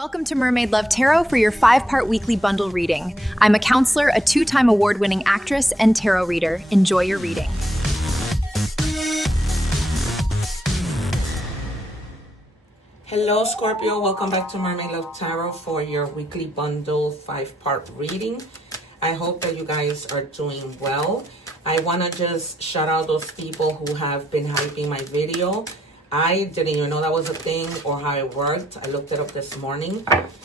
Welcome to Mermaid Love Tarot for your 5-part weekly bundle reading. I'm a counselor, a 2-time award-winning actress, and tarot reader. Enjoy your reading. Hello Scorpio, welcome back to Mermaid Love Tarot for your weekly bundle 5-part reading. I hope that you guys are doing well. I want to just shout out those people who have been hyping my video. I didn't even know that was a thing or how it worked. I looked it up this morning,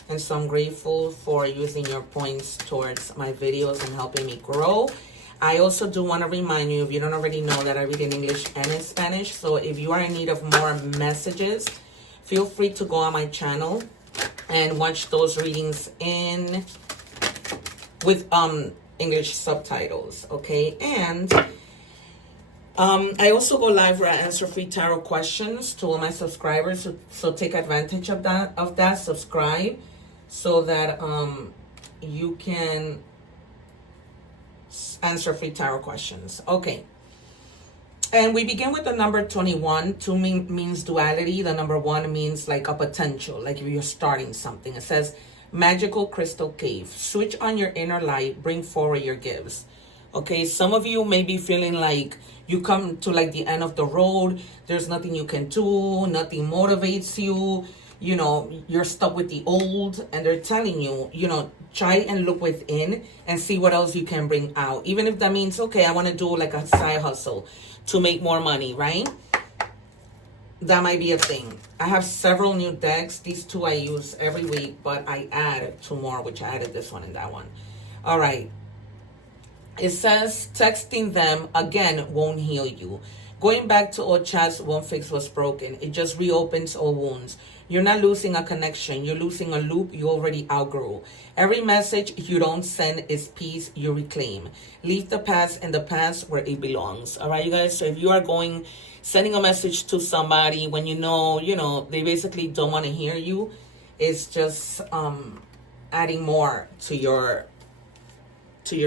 and so I'm grateful for using your points towards my videos and helping me grow. I also do want to remind you, if you don't already know, that I read in English and in Spanish. So if you are in need of more messages, feel free to go on my channel and watch those readings with English subtitles, okay? And I also go live where I answer free tarot questions to all my subscribers. So take advantage of that. Subscribe so that you can answer free tarot questions. Okay. And we begin with the number 21. 2 means duality. The number 1 means like a potential, like if you're starting something. It says, magical crystal cave. Switch on your inner light. Bring forward your gifts. Okay, some of you may be feeling like you come to like the end of the road. There's nothing you can do. Nothing motivates you. You know, you're stuck with the old. And they're telling you, you know, try and look within and see what else you can bring out. Even if that means, okay, I want to do like a side hustle to make more money, right? That might be a thing. I have several new decks. These 2 I use every week, but I add 2 more, which I added this one and that one. All right. It says, texting them again won't heal you. Going back to old chats won't fix what's broken. It just reopens old wounds. You're not losing a connection. You're losing a loop you already outgrew. Every message you don't send is peace you reclaim. Leave the past in the past where it belongs. All right, you guys? So if you are sending a message to somebody when you know, they basically don't want to hear you, it's just adding more to your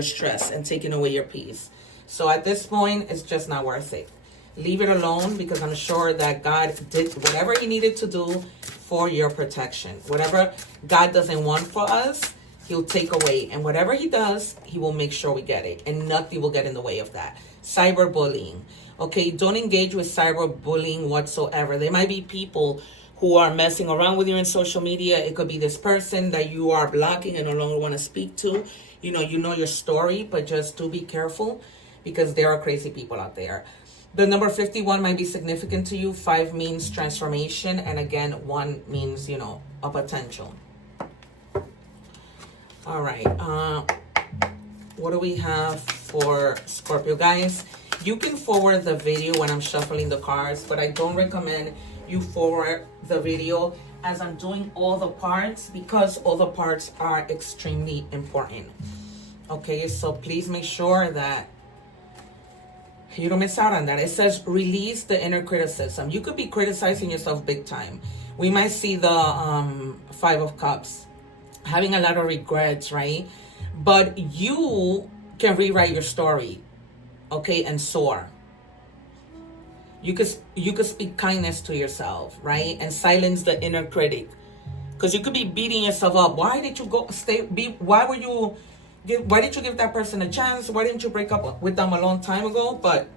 stress and taking away your peace. So at this point, it's just not worth it. Leave it alone, because I'm sure that God did whatever he needed to do for your protection. Whatever God doesn't want for us, he'll take away. And whatever he does, he will make sure we get it. And nothing will get in the way of that. Cyberbullying. Okay, don't engage with cyberbullying whatsoever. There might be people who are messing around with you in social media. It could be this person that you are blocking and no longer want to speak to. You know your story, but just do be careful, because there are crazy people out there. The number 51 might be significant to you. 5 means transformation. And again, 1 means, a potential. All right. What do we have for Scorpio, guys? You can forward the video when I'm shuffling the cards, but I don't recommend you forward the video as I'm doing all the parts, because all the parts are extremely important. Okay, so please make sure that you don't miss out on that. It says, release the inner criticism. You could be criticizing yourself big time. We might see the 5 of Cups, having a lot of regrets, right? But you can rewrite your story, okay, and soar. You could speak kindness to yourself, right? And silence the inner critic. Because you could be beating yourself up. Why did you why did you give that person a chance? Why didn't you break up with them a long time ago? But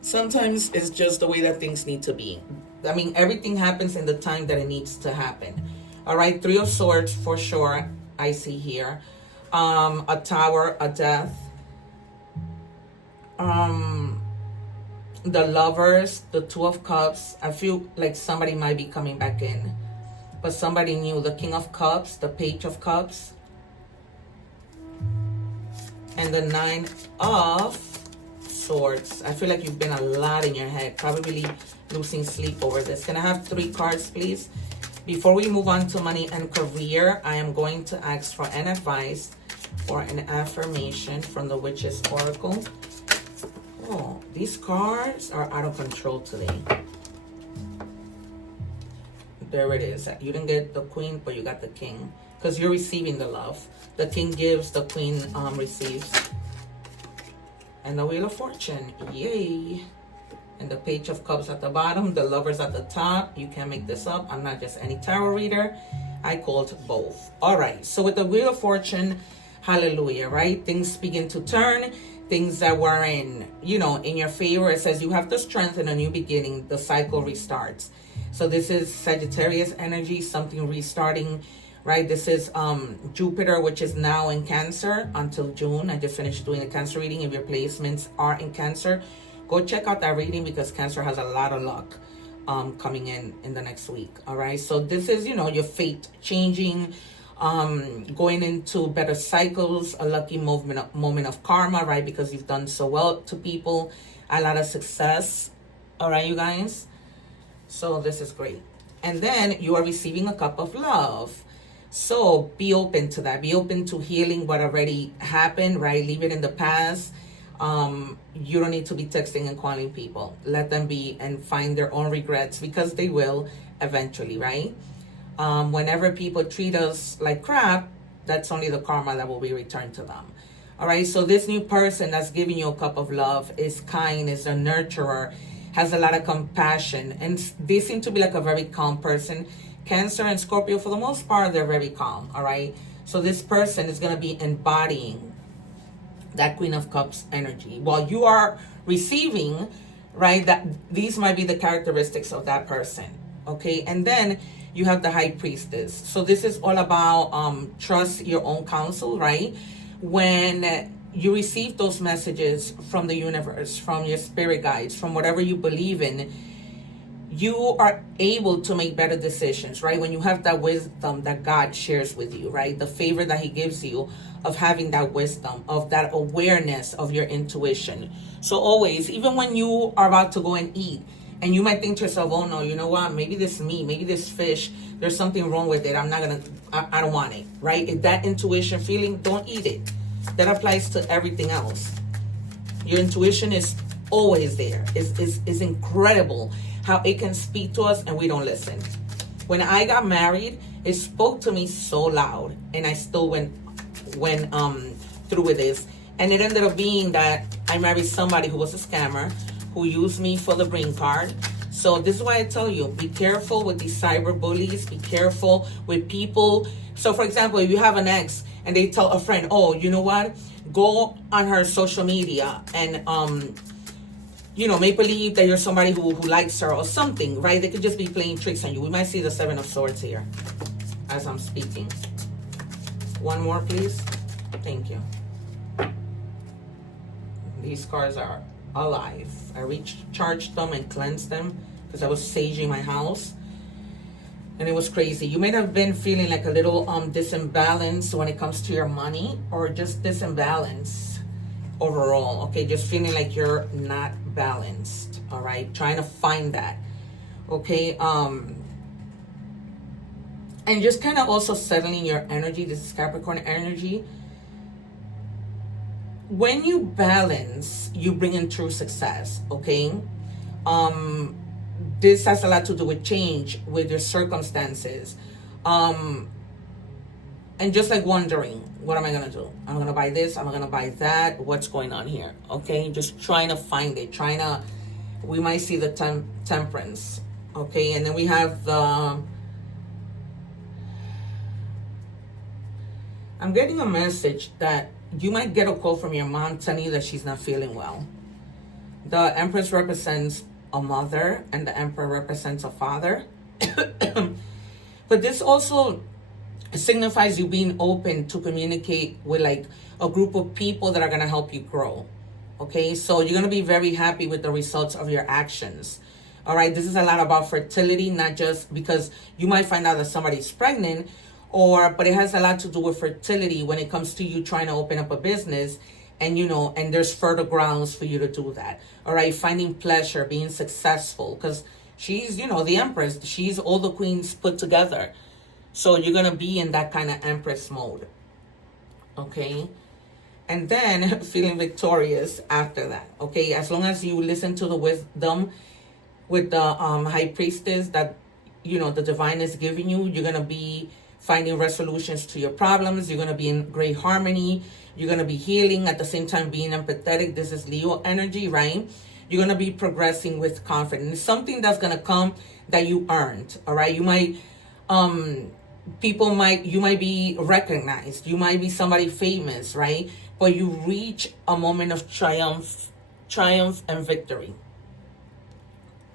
sometimes it's just the way that things need to be. I mean, everything happens in the time that it needs to happen. All right, 3 of Swords for sure, I see here. A Tower, a Death. The Lovers, the 2 of Cups. I feel like somebody might be coming back in, but somebody new. The King of Cups, the Page of Cups, and the 9 of Swords. I feel like you've been a lot in your head, probably losing sleep over this. Can I have 3 cards, please? Before we move on to money and career, I am going to ask for an advice or an affirmation from the Witch's Oracle. Oh, these cards are out of control today. There it is. You didn't get the Queen, but you got the King, because you're receiving the love. The King gives, the Queen receives. And the Wheel of Fortune. Yay. And the Page of Cups at the bottom. The Lovers at the top. You can't make this up. I'm not just any tarot reader. I called both. All right. So with the Wheel of Fortune, hallelujah, right? Things begin to turn. Things that were in your favor. It says you have the strength in a new beginning. The cycle restarts. So this is Sagittarius energy, something restarting, right? This is Jupiter, which is now in Cancer until June. I just finished doing the Cancer reading. If your placements are in Cancer, go check out that reading because Cancer has a lot of luck coming in the next week. All right. So this is, your fate changing, going into better cycles, a lucky moment of karma, right? Because you've done so well to people, a lot of success. All right, you guys. So this is great. And then you are receiving a cup of love. So be open to that. Be open to healing what already happened, right? Leave it in the past. You don't need to be texting and calling people. Let them be and find their own regrets because they will eventually, right? Whenever people treat us like crap, that's only the karma that will be returned to them. All right. So this new person that's giving you a cup of love is kind, is a nurturer, has a lot of compassion, and they seem to be like a very calm person. Cancer and Scorpio, for the most part, they're very calm. All right. So this person is going to be embodying that Queen of Cups energy while you are receiving, right? That these might be the characteristics of that person. Okay. And then you have the High Priestess. So this is all about trust your own counsel, right? When you receive those messages from the universe, from your spirit guides, from whatever you believe in, you are able to make better decisions, right? When you have that wisdom that God shares with you, right? The favor that he gives you of having that wisdom, of that awareness of your intuition. So always, even when you are about to go and eat, and you might think to yourself, oh no, you know what? Maybe this meat, maybe this fish, there's something wrong with it. I don't want it, right? If that intuition feeling, don't eat it. That applies to everything else. Your intuition is always there. It's incredible how it can speak to us and we don't listen. When I got married, it spoke to me so loud, and I still went through with this. And it ended up being that I married somebody who was a scammer, who used me for the green card. So this is why I tell you, be careful with these cyber bullies. Be careful with people. So for example, if you have an ex and they tell a friend, oh, you know what? Go on her social media and, make believe that you're somebody who likes her or something, right? They could just be playing tricks on you. We might see the Seven of Swords here as I'm speaking. One more, please. Thank you. These cards are alive. I recharged them and cleansed them because I was saging my house, and it was crazy. You may have been feeling like a little disembalanced when it comes to your money, or just disembalanced overall. Okay, just feeling like you're not balanced. All right, trying to find that. Okay, and just kind of also settling your energy. This is Capricorn energy. When you balance, you bring in true success, okay? This has a lot to do with change, with your circumstances. And just like wondering, what am I going to do? I'm going to buy this, I'm going to buy that. What's going on here, okay? Just trying to find it, we might see the temperance, okay? And then we have the... I'm getting a message that you might get a call from your mom telling you that she's not feeling well. The Empress represents a mother and the Emperor represents a father. But this also signifies you being open to communicate with like a group of people that are going to help you grow. Okay, so you're going to be very happy with the results of your actions. All right, this is a lot about fertility, not just because you might find out that somebody's pregnant, but it has a lot to do with fertility when it comes to you trying to open up a business, and and there's further grounds for you to do that. All right, finding pleasure, being successful, because she's, the Empress. She's all the queens put together. So you're going to be in that kind of Empress mode. Okay, and then feeling victorious after that. Okay, as long as you listen to the wisdom with the High Priestess that, the divine is giving you, you're going to be finding resolutions to your problems. You're going to be in great harmony. You're going to be healing at the same time being empathetic. This is Leo energy, right? You're going to be progressing with confidence. It's something that's going to come that you earned, all right? You might you might be recognized, you might be somebody famous, right? But you reach a moment of triumph and victory.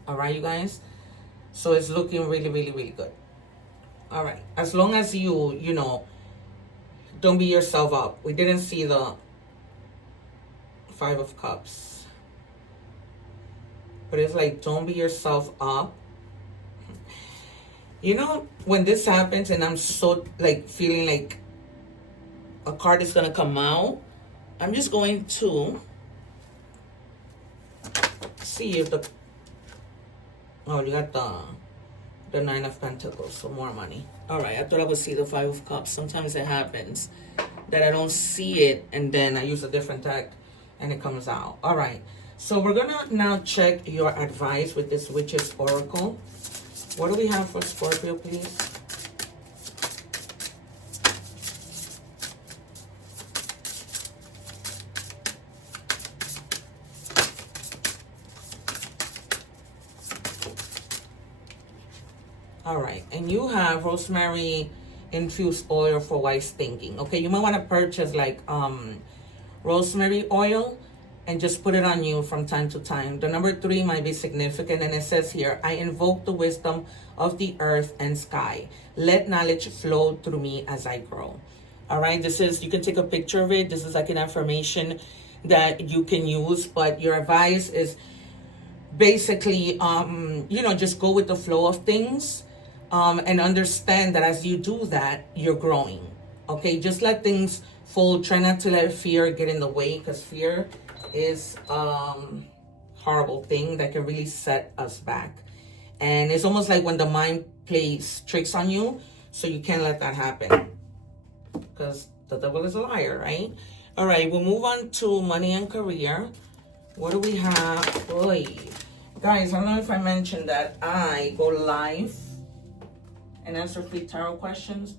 All right, you guys. So it's looking really, really, really good. All right, as long as you know, don't beat yourself up. We didn't see the 5 of Cups, but it's like, don't beat yourself up. You know, when this happens and I'm so like feeling like a card is gonna come out, I'm just going to see if oh, you got the 9 of Pentacles, so more money. All right, I thought I would see the 5 of Cups. Sometimes it happens that I don't see it, and then I use a different deck, and it comes out. All right, so we're gonna now check your advice with this Witch's Oracle. What do we have for Scorpio, please? All right, and you have rosemary infused oil for wise thinking. Okay, you might want to purchase like rosemary oil and just put it on you from time to time. The number 3 might be significant, and it says here, I invoke the wisdom of the earth and sky. Let knowledge flow through me as I grow. All right, this is, you can take a picture of it. This is like an affirmation that you can use, but your advice is basically, you know, just go with the flow of things, and understand that as you do that, you're growing. Okay, just let things fold. Try not to let fear get in the way, because fear is horrible thing that can really set us back. And it's almost like when the mind plays tricks on you, so you can't let that happen, because the devil is a liar, right? All right, we'll move on to money and career. What do we have? Boy, guys, I don't know if I mentioned that I go live and answer free tarot questions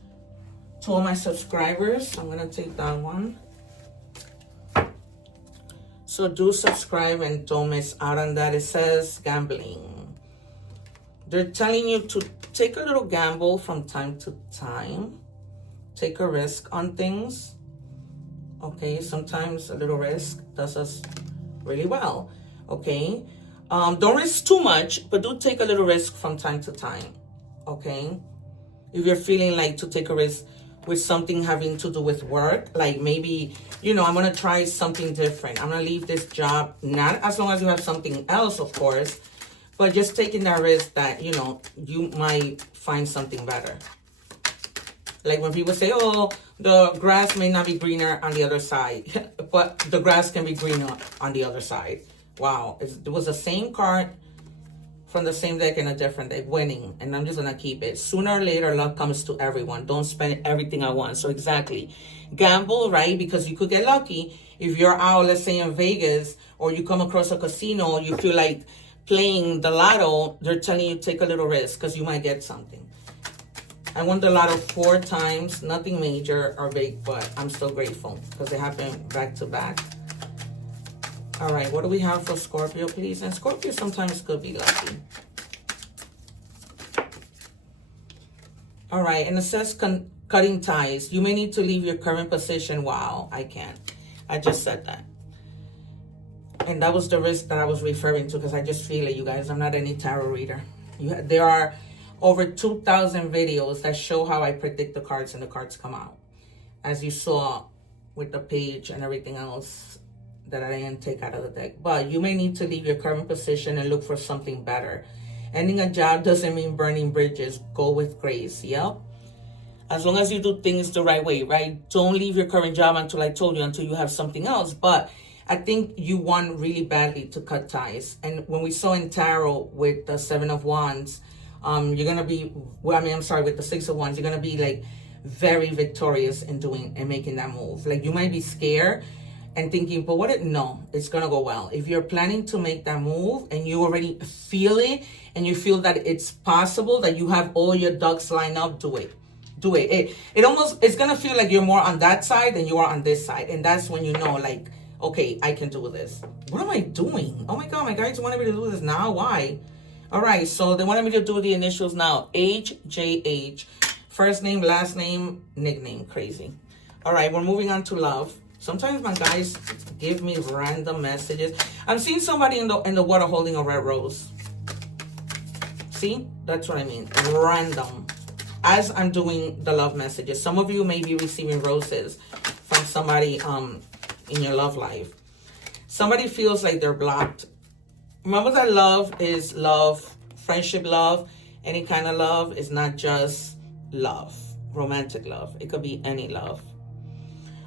to all my subscribers. I'm gonna take that one. So do subscribe and don't miss out on that. It says gambling. They're telling you to take a little gamble from time to time. Take a risk on things. Okay, sometimes a little risk does us really well. Okay, don't risk too much, but do take a little risk from time to time. Okay, if you're feeling like to take a risk with something having to do with work, like maybe, you know, I'm gonna try something different, I'm gonna leave this job, not as long as you have something else, of course, but just taking that risk that, you know, you might find something better. Like when people say, oh, the grass may not be greener on the other side, but the grass can be greener on the other side. Wow, it was the same card from the same deck in a different deck, winning, and I'm just gonna keep it. Sooner or later, luck comes to everyone. Don't spend everything at once. So exactly, gamble, right? Because you could get lucky. If you're out, let's say in Vegas, or you come across a casino, you feel like playing the lotto, they're telling you take a little risk because you might get something. I won the lotto 4 times, nothing major or big, but I'm still grateful because it happened back to back. All right, what do we have for Scorpio, please? And Scorpio sometimes could be lucky. All right, and it says cutting ties. You may need to leave your current position. Wow, I can't. I just said that. And that was the risk that I was referring to, because I just feel it, you guys. I'm not any tarot reader. There are over 2,000 videos that show how I predict the cards and the cards come out. As you saw with the page and everything else that I didn't take out of the deck. But you may need to leave your current position and look for something better. Ending a job doesn't mean burning bridges. Go with grace. Yep. As long as you do things the right way, right? Don't leave your current job until I told you, until you have something else. But I think you want really badly to cut ties. And when we saw in tarot with the 7 of Wands, you're going to be, well, I mean, I'm sorry, with the 6 of Wands, you're going to be like very victorious in doing and making that move. Like you might be scared and thinking, but what? No, it's going to go well. If you're planning to make that move and you already feel it and you feel that it's possible, that you have all your ducks lined up, do it. Do it. It almost, it's going to feel like you're more on that side than you are on this side. And that's when you know, like, okay, I can do this. What am I doing? Oh my God, my guys wanted me to do this now. Why? All right, so they wanted me to do the initials now. HJH First name, last name, nickname. Crazy. All right, we're moving on to love. Sometimes my guys give me random messages. I'm seeing somebody in the water holding a red rose. See? That's what I mean. Random. As I'm doing the love messages. Some of you may be receiving roses from somebody in your love life. Somebody feels like they're blocked. Remember that love is love. Friendship love. Any kind of love is not just love. Romantic love. It could be any love.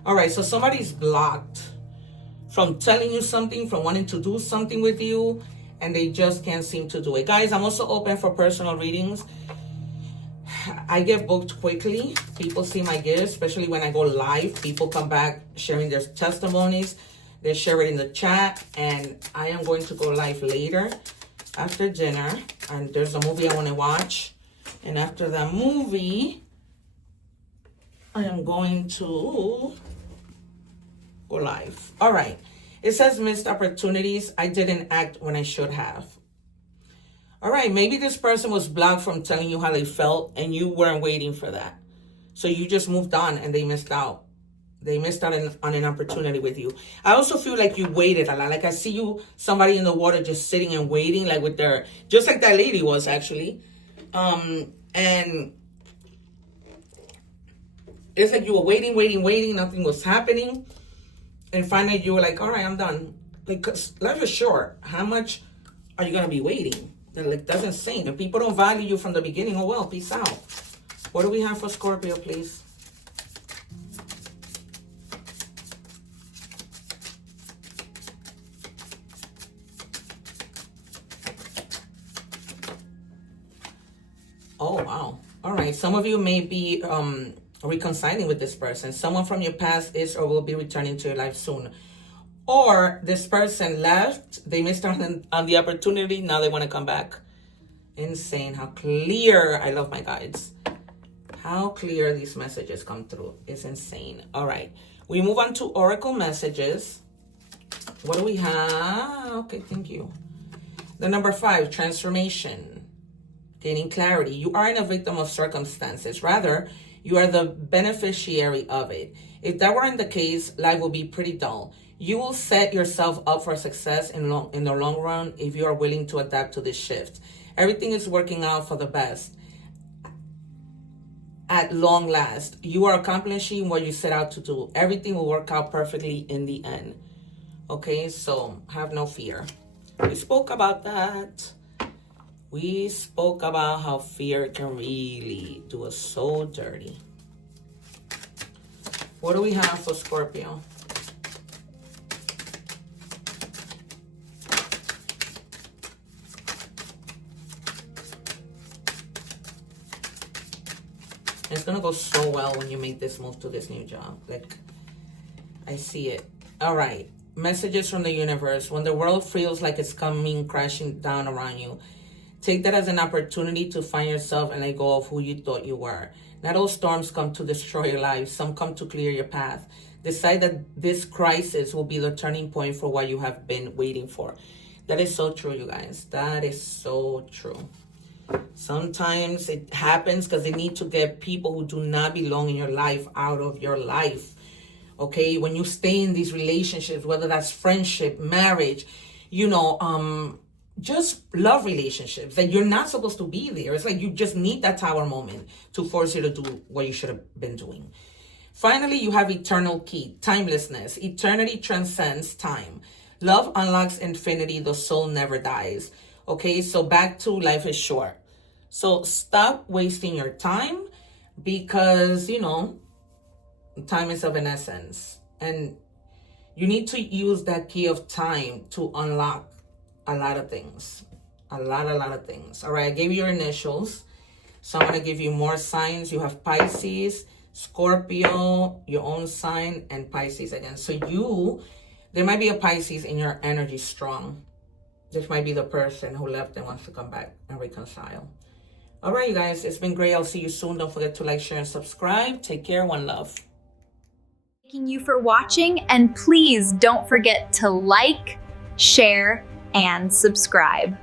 All right, so somebody's blocked from telling you something, from wanting to do something with you, and they just can't seem to do it. Guys, I'm also open for personal readings. I get booked quickly. People see my gifts, especially when I go live. People come back sharing their testimonies. They share it in the chat, and I am going to go live later after dinner. And there's a movie I want to watch. And after that movie, I am going to go live. All right. It says missed opportunities. I didn't act when I should have. All right. Maybe this person was blocked from telling you how they felt and you weren't waiting for that. So you just moved on and they missed out. They missed out on an opportunity with you. I also feel like you waited a lot. Like I see you, somebody in the water just sitting and waiting, like with their, just like that lady was actually. And it's like you were waiting. Nothing was happening. And finally you were like, all right, I'm done. Like, 'cause life is short. How much are you going to be waiting? Like, that's insane. If people don't value you from the beginning, oh well, peace out. What do we have for Scorpio, please? Oh, wow. All right. Some of you may be reconciling with this person. Someone from your past is or will be returning to your life soon. Or this person left. They missed out on the opportunity. Now they want to come back. Insane. How clear. I love my guides. How clear these messages come through. It's insane. All right. We move on to oracle messages. What do we have? Okay, thank you. The number 5, transformation. Gaining clarity. You aren't a victim of circumstances. Rather, you are the beneficiary of it. If that weren't the case, life will be pretty dull. You will set yourself up for success in the long run if you are willing to adapt to this shift. Everything is working out for the best. At long last, you are accomplishing what you set out to do. Everything will work out perfectly in the end. Okay, so have no fear. We spoke about that. We spoke about how fear can really do us so dirty. What do we have for Scorpio? It's going to go so well when you make this move to this new job. Like, I see it. All right. Messages from the universe. When the world feels like it's coming crashing down around you, take that as an opportunity to find yourself and let go of who you thought you were. Not all storms come to destroy your life. Some come to clear your path. Decide that this crisis will be the turning point for what you have been waiting for. That is so true, you guys. That is so true. Sometimes it happens because they need to get people who do not belong in your life out of your life. Okay? When you stay in these relationships, whether that's friendship, marriage, just love relationships, that you're not supposed to be there. It's like you just need that tower moment to force you to do what you should have been doing. Finally, you have eternal key, timelessness. Eternity transcends time. Love unlocks infinity. The soul never dies. Okay, so back to life is short. So stop wasting your time because, time is of an essence. And you need to use that key of time to unlock a lot of things. A lot of things. All right, I gave you your initials. So I'm going to give you more signs. You have Pisces, Scorpio, your own sign, and Pisces again. So there might be a Pisces in your energy strong. This might be the person who left and wants to come back and reconcile. All right, you guys, it's been great. I'll see you soon. Don't forget to like, share, and subscribe. Take care. One love. Thanking you for watching, and please don't forget to like, share, and subscribe.